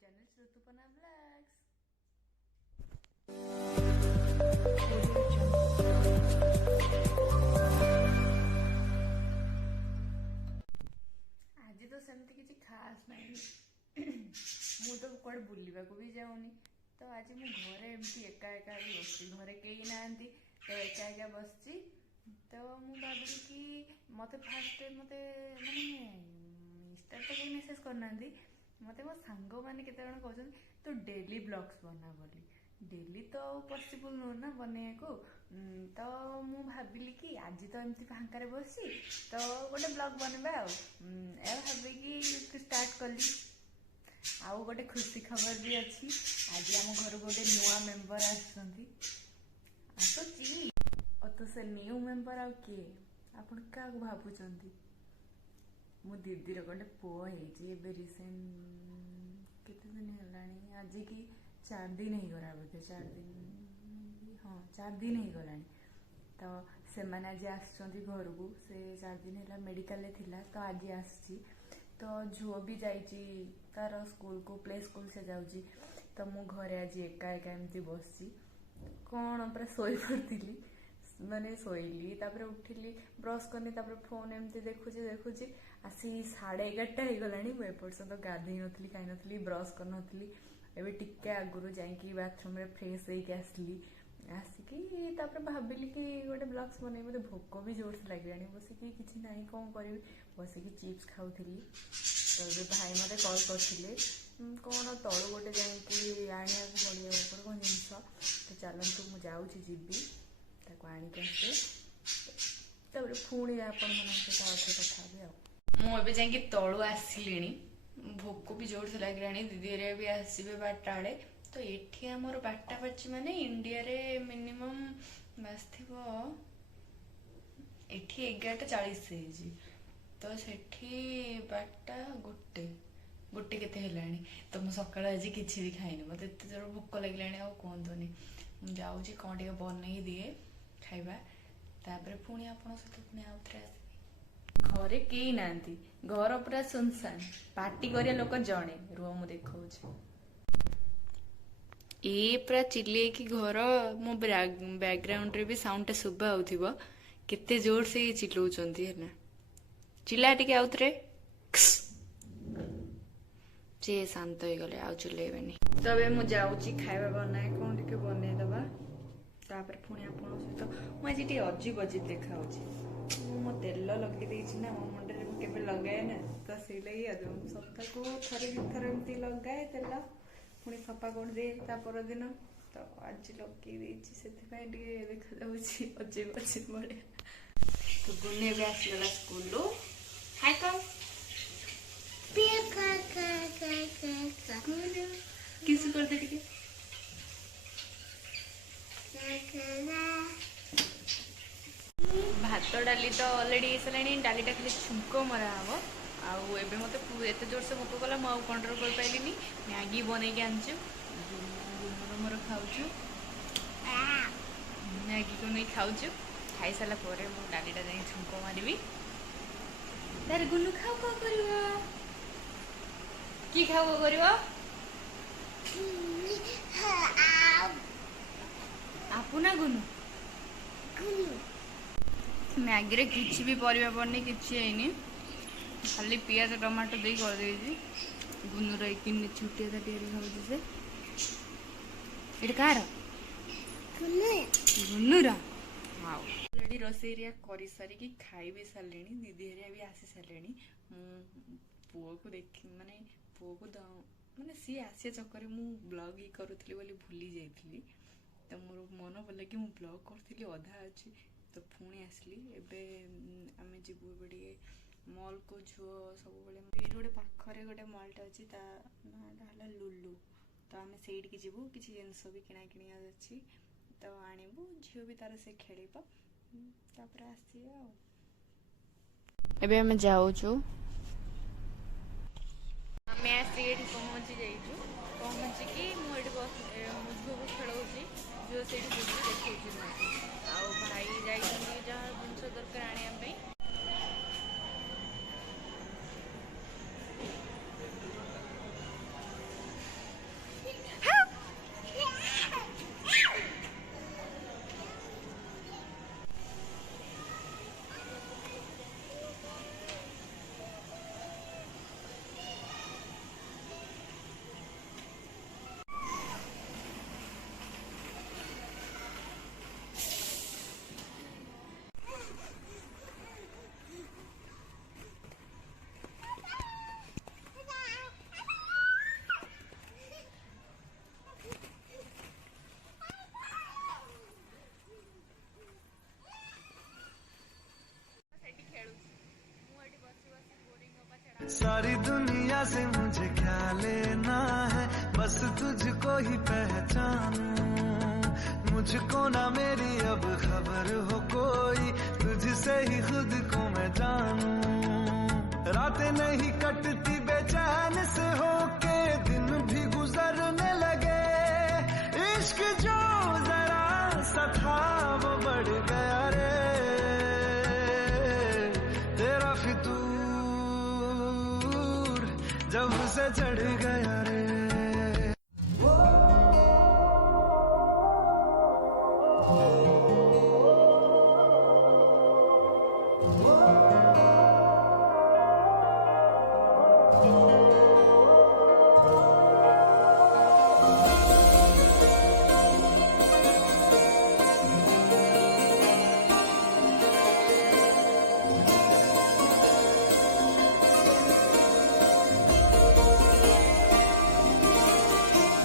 Channel ऋतुपना blogs. आज तो सेमती किसी खास नहीं मु तो कड़े बुलवा को भी जाऊनी तो आज मु घरे एमती एका एका बस घरे कई ना तो एका एका बस तो मु भाविली कि मत फास्ट मत माने इंस्टा तो कोई मेसेज करना मत मो सांग मैंने केते जण कहते तो डेली ब्लॉग्स बना बोली डेली तो पॉसिबल नुह ना बनैया को तो मु भाविली कि आज तो एमती फांकार बसी तो गोटे ब्लॉग बनवा भाविकी स्टार्ट कली आउ गोटे खुशी खबर भी अच्छी आज आम घर गोटे नुआ मेंबर आसुची तो से न्यू मेंबर आ किए आपण क्या भावुंट मो दीदी गोटे पुओ है रिसेंट केते दिन है आज की 4 दिन ही गला बोधे 4 दिन हाँ 4 दिन ही गला तो से मैंने आज आसुँच घर को से 4 दिन है मेडिकल थिला तो आज आसी तो झुओ भी जाइए तार स्कूल को प्ले स्कूल से जाऊँगी तो मु घरे आज एका एका एमती बसी कौन पूरा शोई पड़ी मैंने शोली तापर उठिली ब्रश करनी तापर फोन एमती देखुची देखुची आसी 11:30 हो गला एपर्यंत गाधे नी खाई नी ब्रश कर नी एवं टिके आगुरी जाकि बाथरूम रे फ्रेश होके आसली आसिकी तापर भाविली कि गोटे ब्लॉग्स बन मत भोक भी जोर से लगे बसिकी किसी ना कौन करी बसिकी चिप्स खाऊली तो ये भाई मत कल करते कौन तलु गोटे जाकि आने पड़े कौन जिनस तो चलतु मुझे जीवी आनिक आसे पुणी आपण मुझे जाकि तलु आसिली भोक भी जोर से लगे दीदी भी आसवे 12टा बेले तो ये आमर 12टा बाजी माने इंडिया रे मिनिमम बास थी एठी 11:40 तो सेठी 12टा गोटे केते हेलानी तो मु सकाळ आज किछि भी खाइनी मते एते जोर भोक लागलानी आ कोंतोनी मु जाउची कोन टिके बनई दिए खाइबा तापर पुणी आपण सहित पुणी आउथरे आसी घरे केही नांती घर पूरा सुनसान पार्टी करिया लोक जणे रुह मु देखौछि ए पूरा चिल्ले कि घर मो बैकग्राउंड रे भी साउंड सुबा होथिबो केते जोर से चिल्लौचंती है ना चिल्ला टिके आउथरे जे शांत हो गले आउ चिल्लेबेनी तबे मु जाउछि खाइबा बनाए कोन टिके बनै दबा तापर पुणी आपण सहित मु आज टी अजीब अजीब देखा मो तेल लगे देछि ना मो मुंडे रे केबे लगाए ना तो से लई आज सप्ताह को थरे थरे एमती लगाए तेल पुणी सफा कर दे ता पर दिन तो आज लगे देछि सेति पय टिके देखा जाउछि अजीब अजीब बड़े तो गुन्ने भी आसीला स्कूल लो हाय कम पिया का किस कर दे टिके भात डाली तो अलरेडी सारे डालीटा खाली छुंक मरा हम आउ एबे मत एत जोर से भोक कला मुझे कंट्रोल कर पाइलिनी मैगी बनई आनचु मोर खाऊचु मैगी को नहीं खाऊचु खाई सारा पर मु डालीटा जाई छुंक मारिबी तार गुनु खाओ का करबो की खाओ करबो आपु ना गुनु मैगी रे किछि भी परिबा पड़नी किछि हैनी खाली पियाज टमाटो दे कर देजी गुनु रे किन्ने छुटिया छाटिया खाउछि से एटा कार गुनु रा हां ऑलरेडी रोसेरिया करि सारी कि खाई भी सालेनी दीदी हेरिया भी आसी सालेनी पुओ को देख माने पुओ को माने सी आसे चक्कर मु ब्लॉग ही करूथली बोली भूली जाइथली तो मोर मन पड़े कि मुझे ब्लॉग करी अधा अच्छी तो पुणी आसली एबे आम जीवु एबे मॉल को झुओ सब ये गोटे पाखरे गोटे मॉलटा अच्छी ना लुलु तो आम से जीवु किसी जिनस भी किना किणी अच्छी तो आणबू झील भी तार से खेल आसी एबे आम जाऊँ आम आसी पहुँची जाइए पहुँचिकी मुझे बस झील को खेलाऊँगी झील से देखा आउ भाई जाइए जहाँ जिनस दरकार आने सारी दुनिया से मुझे क्या लेना है, बस तुझको ही पहचानूं। मुझको ना मेरी अब खबर हो कोई, तुझसे ही खुद को मैं जानूं। रातें नहीं कटती बेचैन से होके, दिन भी गुजरने लगे। इश्क जो जरा सा था वो बढ़ गया रे, तेरा फितूर जब से चढ़ गया रे।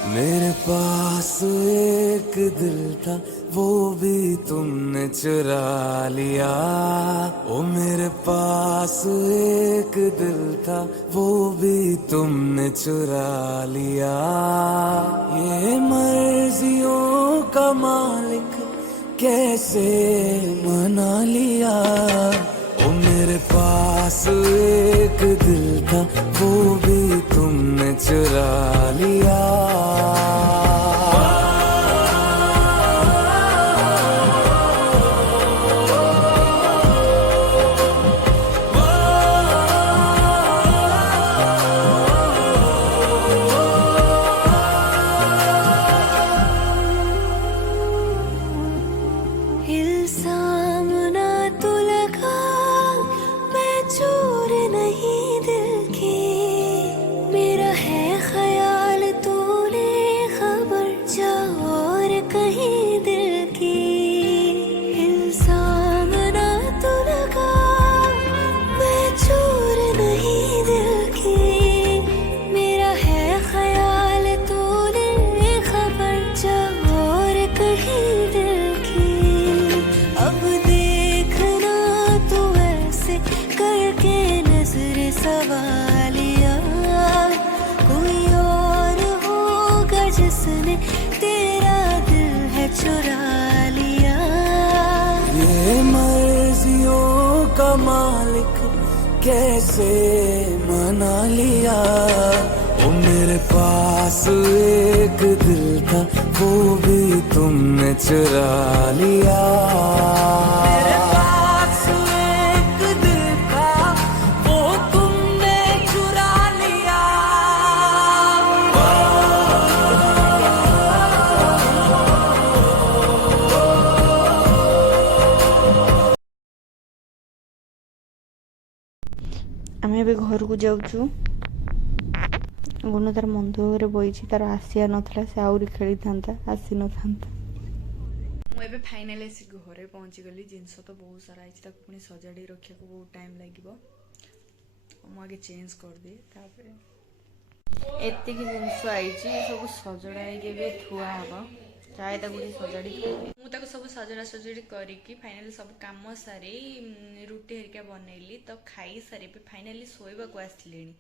मेरे पास एक दिल था, वो भी तुमने चुरा लिया। ओ मेरे पास एक दिल था, वो भी तुमने चुरा लिया। ये मर्जियों का मालिक कैसे मना लिया। ओ मेरे पास एक दिल था, वो भी तुमने चुरा लिया। इल्जाम ना तो लगा, मैं चोर नहीं दिल की। मेरा है ख्याल तूने खबर जा और कहीं दिल की। इल्जाम ना तो लगा, मैं चोर नहीं दिल की। मेरा है ख्याल तूने खबर जा और कहीं दिल की। अब देखना तू ऐसे करके नजर सवालिया, कोई और होगा जिसने तेरा दिल है चुरा लिया। ये मर्जियों का मालिक कैसे मना लिया। ओ मेरे पास एक दिल था, वो भी तुमने चुरा लिया। मेरे पास एक दिल था, वो तुमने चुरा लिया। ଆମେ ଏବେ ଘରକୁ ଯାଉଛୁ। ଗୁଣ ତାର ମନ ଦୁଃଖରେ ବଇଛି, ତାର ଆସିବା ନଥିଲା, ସେ ଆହୁରି ଖେଳିଥାନ୍ତା, ଆସିନଥାନ୍ତା। ମୁଁ ଏବେ ଫାଇନାଲି ଆସି ଘରେ ପହଞ୍ଚିଗଲି। ଜିନିଷ ତ ବହୁତ ସାରା ହେଇଛି, ତାକୁ ପୁଣି ସଜାଡ଼ି ରଖିବାକୁ ବହୁତ ଟାଇମ୍ ଲାଗିବ। ମୁଁ ଆଗେ ଚେଞ୍ଜ କରିଦିଏ, ତାପରେ ଏତିକି ଜିନିଷ ଆଇଛି, ସବୁ ସଜଡ଼ା ହେଇକି ଏବେ ଥୁଆ ହବ। ଯାଏ ତାକୁ ଟିକେ ସଜାଡ଼ି ଥୋଇଦିଏ। ମୁଁ ତାକୁ ସବୁ ସଜଡ଼ା ସଜଡ଼ି କରିକି ଫାଇନାଲି ସବୁ କାମ ସାରି ରୁଟି ହେରିକା ବନେଇଲି, ତ ଖାଇସାରି ଏବେ ଫାଇନାଲି ଶୋଇବାକୁ ଆସିଲିଣି।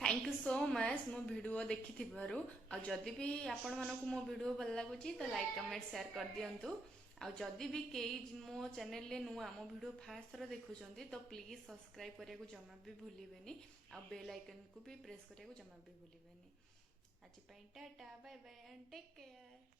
थैंक यू सो मच मो वीडियो देखिथिबारु। आ जदि भी आपण मानकु मो वीडियो भल लागुची तो लाइक कमेंट शेयर कर दियंतु। आ जदि भी केई मो चैनल ले नुआ मो वीडियो फास्ट थर देखुचंती तो प्लीज सब्सक्राइब करिया को जमा भी भूलिबेनी, आ बेल आइकन को भी प्रेस करिया को जमा भी भूलिबेनी। आज टाटा bye bye and take care.